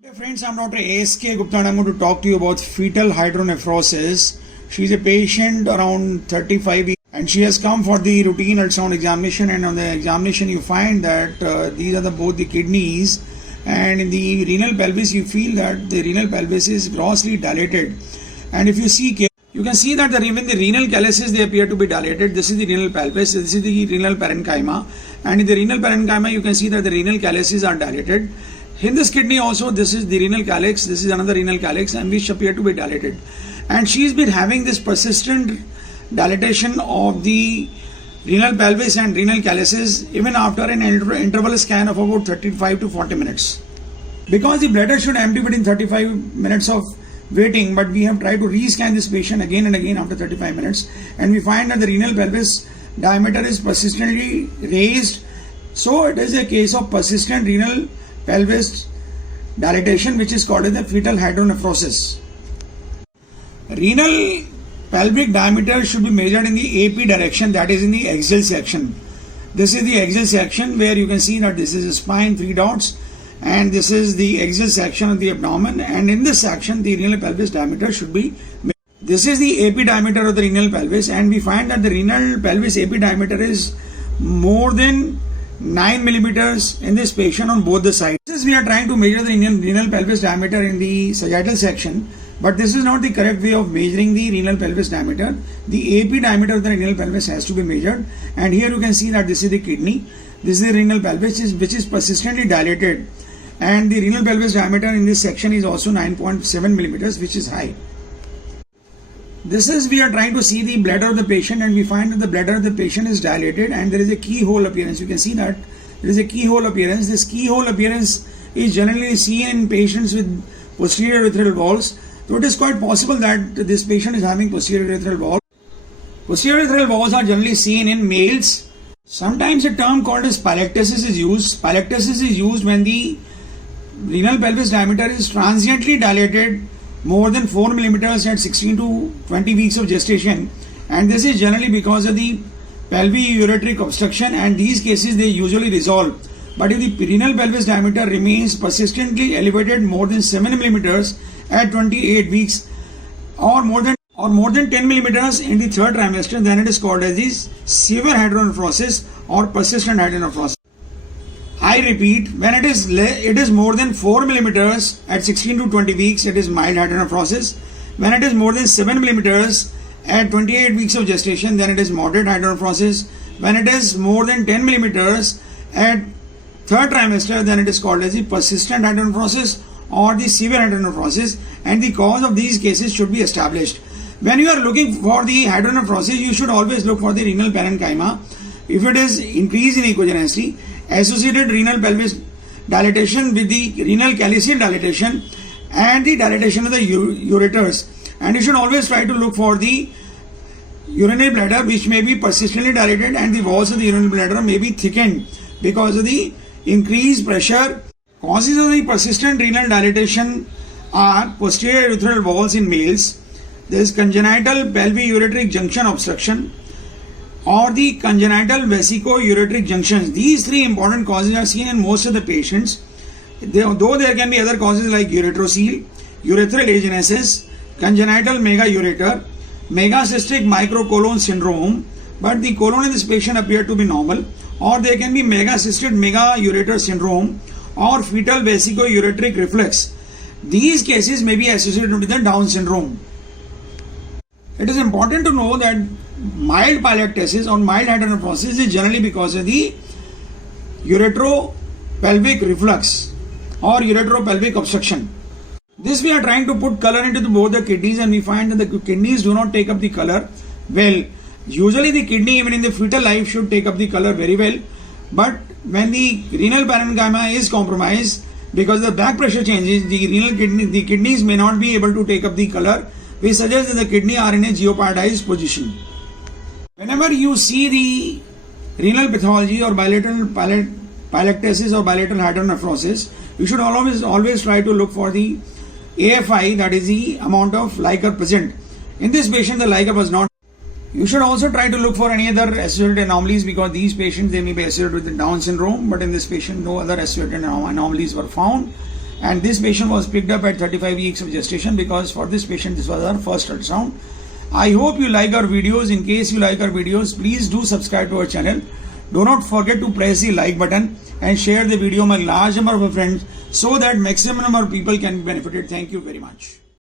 Dear friends, I'm Dr. A.S.K. Gupta and I'm going to talk to you about fetal hydronephrosis. She's a patient around 35 years and she has come for the routine ultrasound examination, and on the examination you find that these are both the kidneys, and in the renal pelvis you feel that the renal pelvis is grossly dilated, and if you see you can see that even the renal calyces, they appear to be dilated. This is the renal pelvis, this is the renal parenchyma, and in the renal parenchyma you can see that the renal calyces are dilated. In this kidney also, this is the renal calyx, this is another renal calyx, and which appear to be dilated. And she's been having this persistent dilatation of the renal pelvis and renal calyces even after an interval scan of about 35 to 40 minutes. Because the bladder should empty within 35 minutes of waiting, but we have tried to rescan this patient again and again after 35 minutes, and we find that the renal pelvis diameter is persistently raised. So it is a case of persistent renal pelvis dilatation, which is called as the fetal hydronephrosis. Renal pelvic diameter should be measured in the AP direction, that is in the axial section. This is the axial section where you can see that this is a spine, 3 dots, and this is the axial section of the abdomen, and in this section the renal pelvis diameter should be measured. This is the AP diameter of the renal pelvis, and we find that the renal pelvis AP diameter is more than 9 millimeters in this patient on both the sides. This is we are trying to measure the renal pelvis diameter in the sagittal section, but this is not the correct way of measuring the renal pelvis diameter. The AP diameter of the renal pelvis has to be measured, and here you can see that this is the kidney, this is the renal pelvis which is persistently dilated, and the renal pelvis diameter in this section is also 9.7 millimeters, which is high. This is we are trying to see the bladder of the patient, and we find that the bladder of the patient is dilated and there is a keyhole appearance. You can see that there is a keyhole appearance. This keyhole appearance is generally seen in patients with posterior urethral valves. So it is quite possible that this patient is having posterior urethral valve. Posterior urethral valves are generally seen in males. Sometimes a term called as pilectasis is used. Pilectasis is used when the renal pelvis diameter is transiently dilated more than 4 millimeters at 16 to 20 weeks of gestation, and this is generally because of the pelvic-ureteric obstruction, and these cases they usually resolve. But if the renal pelvis diameter remains persistently elevated more than 7 millimeters at 28 weeks or more than 10 millimeters in the third trimester, then it is called as the severe hydronephrosis or persistent hydronephrosis. I repeat, when it is more than 4 millimeters at 16 to 20 weeks, it is mild hydronephrosis. When it is more than 7 millimeters at 28 weeks of gestation, then it is moderate hydronephrosis. When it is more than 10 millimeters at third trimester, then it is called as the persistent hydronephrosis or the severe hydronephrosis, and the cause of these cases should be established. When you are looking for the hydronephrosis, you should always look for the renal parenchyma. If it is increase in echogenicity, associated renal pelvis dilatation with the renal calyceal dilatation and the dilatation of the ureters, and you should always try to look for the urinary bladder which may be persistently dilated, and the walls of the urinary bladder may be thickened because of the increased pressure. Causes of the persistent renal dilatation are posterior urethral valves in males, there is congenital pelvic-ureteric junction obstruction, or the congenital vesico-ureteric junctions. These 3 important causes are seen in most of the patients, though there can be other causes like ureterocele, urethral agenesis, congenital megaureter, megacystic microcolon syndrome, but the colon in this patient appear to be normal, or there can be megacystic megaureter syndrome or fetal vesico-ureteric reflux. These cases may be associated with the Down syndrome. It is important to know that mild pilectasis or mild hydronephrosis is generally because of the uretero-pelvic reflux or uretero-pelvic obstruction. This we are trying to put color into both the kidneys, and we find that the kidneys do not take up the color well. Usually the kidney even in the fetal life should take up the color very well, but when the renal parenchyma is compromised because the back pressure changes, the kidneys may not be able to take up the color. We suggest that the kidney are in a jeopardized position. Whenever you see the renal pathology or bilateral pilectasis or bilateral hydronephrosis, you should always try to look for the AFI, that is the amount of liquor present. In this patient, the liquor was not. You should also try to look for any other associated anomalies, because these patients, they may be associated with the Down syndrome, but in this patient no other associated anomalies were found. And this patient was picked up at 35 weeks of gestation because for this patient this was our first ultrasound. I hope you like our videos. In case you like our videos, please do subscribe to our channel. Do not forget to press the like button and share the video with a large number of friends so that maximum number of people can be benefited. Thank you very much.